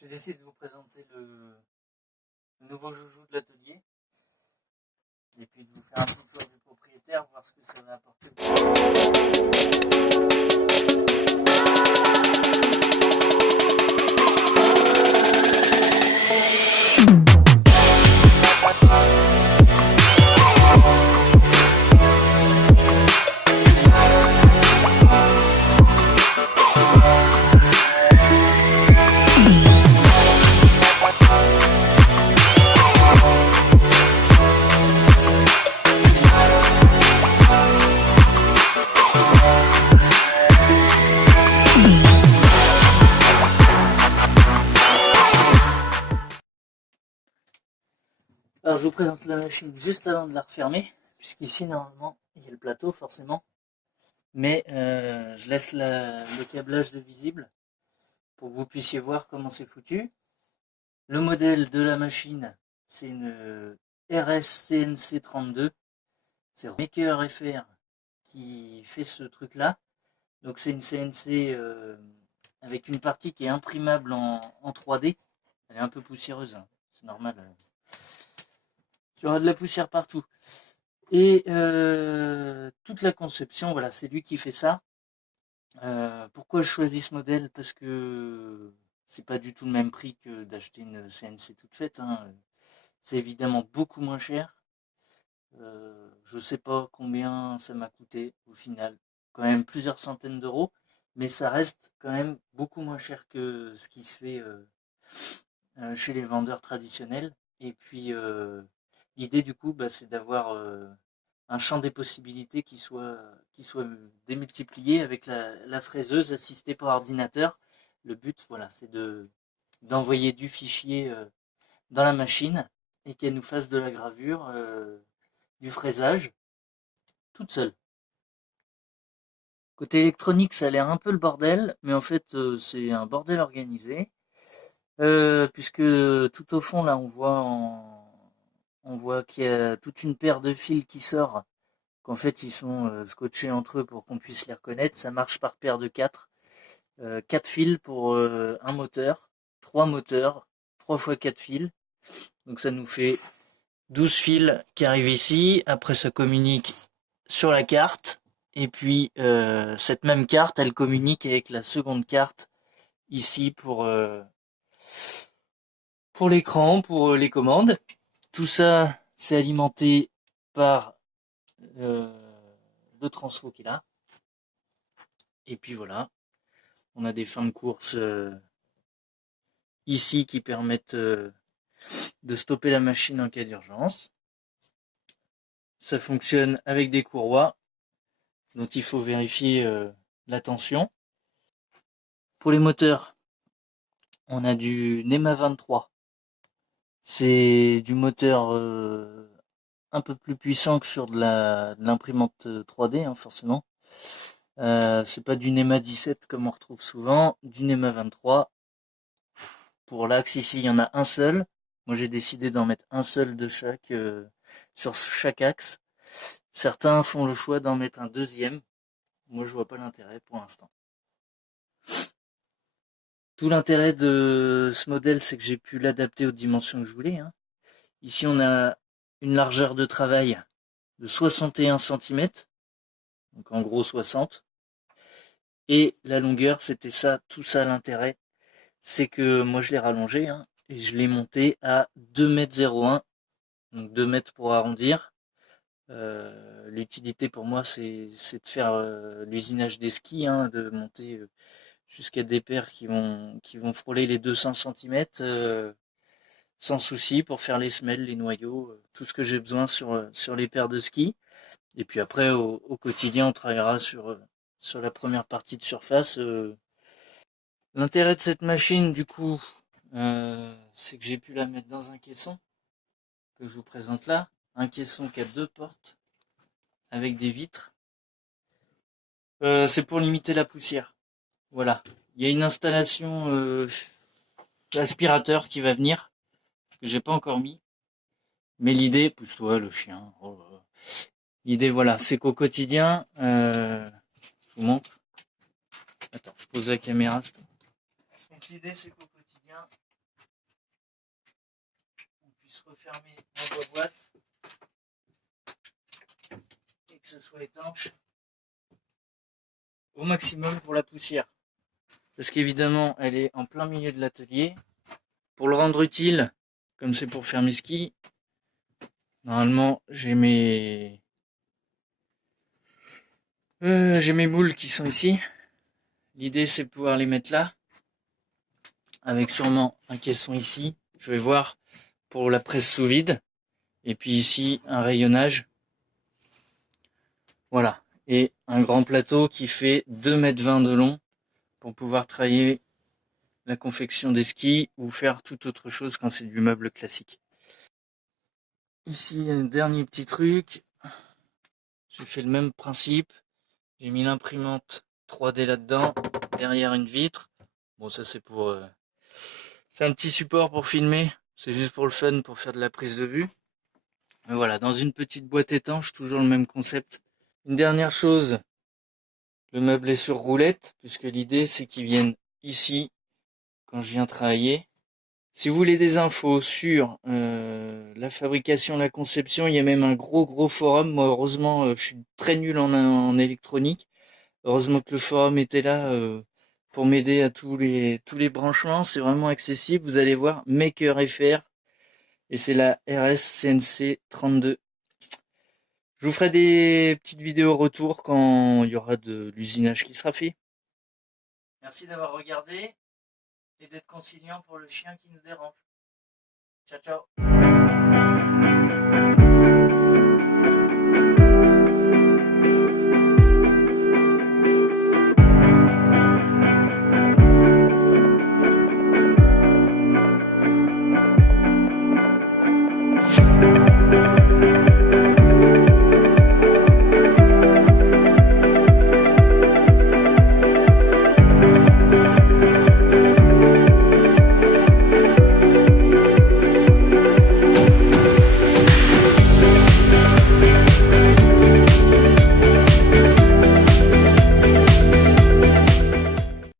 J'ai décidé de vous présenter le nouveau joujou de l'atelier et puis de vous faire un petit tour du propriétaire, voir ce que ça va apporter. Alors je vous présente la machine juste avant de la refermer, puisqu'ici normalement il y a le plateau forcément, mais je laisse le câblage de visible pour que vous puissiez voir comment c'est foutu. Le modèle de la machine, c'est une RS CNC 32, c'est Maker FR qui fait ce truc là, donc c'est une CNC avec une partie qui est imprimable en 3D, elle est un peu poussiéreuse, hein. C'est normal. Il y aura de la poussière partout. Et toute la conception, voilà, c'est lui qui fait ça. Pourquoi je choisis ce modèle? Parce que c'est pas du tout le même prix que d'acheter une CNC toute faite, hein. C'est évidemment beaucoup moins cher. Je sais pas combien ça m'a coûté au final. Quand même plusieurs centaines d'euros. Mais ça reste quand même beaucoup moins cher que ce qui se fait chez les vendeurs traditionnels. Et puis l'idée du coup, c'est d'avoir un champ des possibilités qui soit démultiplié avec la fraiseuse assistée par ordinateur. Le but, voilà, c'est d'envoyer du fichier dans la machine et qu'elle nous fasse de la gravure, du fraisage, toute seule. Côté électronique, ça a l'air un peu le bordel, mais en fait, c'est un bordel organisé. Puisque tout au fond, là, on voit qu'il y a toute une paire de fils qui sort, qu'en fait, ils sont scotchés entre eux pour qu'on puisse les reconnaître. Ça marche par paire de 4. 4 fils pour un moteur, 3 moteurs, 3 fois 4 fils. Donc ça nous fait 12 fils qui arrivent ici. Après, ça communique sur la carte. Et puis, cette même carte, elle communique avec la seconde carte ici pour l'écran, pour les commandes. Tout ça, c'est alimenté par le transfo qui est là. Et puis voilà, on a des fins de course ici qui permettent de stopper la machine en cas d'urgence. Ça fonctionne avec des courroies dont il faut vérifier la tension. Pour les moteurs, on a du NEMA 23. C'est du moteur un peu plus puissant que sur de l'imprimante 3D, hein, forcément. C'est pas du NEMA 17 comme on retrouve souvent, du NEMA 23. Pour l'axe ici, il y en a un seul. Moi, j'ai décidé d'en mettre un seul de chaque sur chaque axe. Certains font le choix d'en mettre un deuxième. Moi, je vois pas l'intérêt pour l'instant. Tout l'intérêt de ce modèle, c'est que j'ai pu l'adapter aux dimensions que je voulais, hein. Ici, on a une largeur de travail de 61 cm, donc en gros 60. Et la longueur, c'était ça, tout ça l'intérêt. C'est que moi, je l'ai rallongé, hein, et je l'ai monté à 2,01 m, donc 2 mètres pour arrondir. L'utilité pour moi, c'est de faire l'usinage des skis, hein, de monter jusqu'à des paires qui vont frôler les 200 cm sans souci pour faire les semelles, les noyaux, tout ce que j'ai besoin sur les paires de skis. Et puis après, au quotidien, on travaillera sur la première partie de surface. L'intérêt de cette machine, du coup, c'est que j'ai pu la mettre dans un caisson que je vous présente là. Un caisson qui a 2 portes avec des vitres. C'est pour limiter la poussière. Voilà. Il y a une installation aspirateur qui va venir, que j'ai pas encore mis. Mais l'idée, pousse-toi le chien. Oh là là. L'idée, voilà, c'est qu'au quotidien, je vous montre. Attends, je pose la caméra. Donc l'idée, c'est qu'au quotidien, refermer en boîte et que ce soit étanche au maximum pour la poussière. Parce qu'évidemment, elle est en plein milieu de l'atelier. Pour le rendre utile, comme c'est pour faire mes skis, normalement j'ai mes moules qui sont ici. L'idée c'est de pouvoir les mettre là, avec sûrement un caisson ici. Je vais voir pour la presse sous vide. Et puis ici un rayonnage. Voilà. Et un grand plateau qui fait 2,20 m de long pour pouvoir travailler la confection des skis ou faire toute autre chose quand c'est du meuble classique. Ici un dernier petit truc. J'ai fait le même principe. J'ai mis l'imprimante 3D là-dedans, derrière une vitre. Bon, ça c'est pour... c'est un petit support pour filmer. C'est juste pour le fun, pour faire de la prise de vue. Mais voilà, dans une petite boîte étanche, toujours le même concept. Une dernière chose, le meuble est sur roulette, puisque l'idée c'est qu'il vienne ici quand je viens travailler. Si vous voulez des infos sur la fabrication, la conception, il y a même un gros forum. Moi, heureusement, je suis très nul en électronique. Heureusement que le forum était là pour m'aider à tous les branchements. C'est vraiment accessible. Vous allez voir Maker FR et c'est la RS-CNC 32. Je vous ferai des petites vidéos retour quand il y aura de l'usinage qui sera fait. Merci d'avoir regardé et d'être conciliant pour le chien qui nous dérange. Ciao, ciao.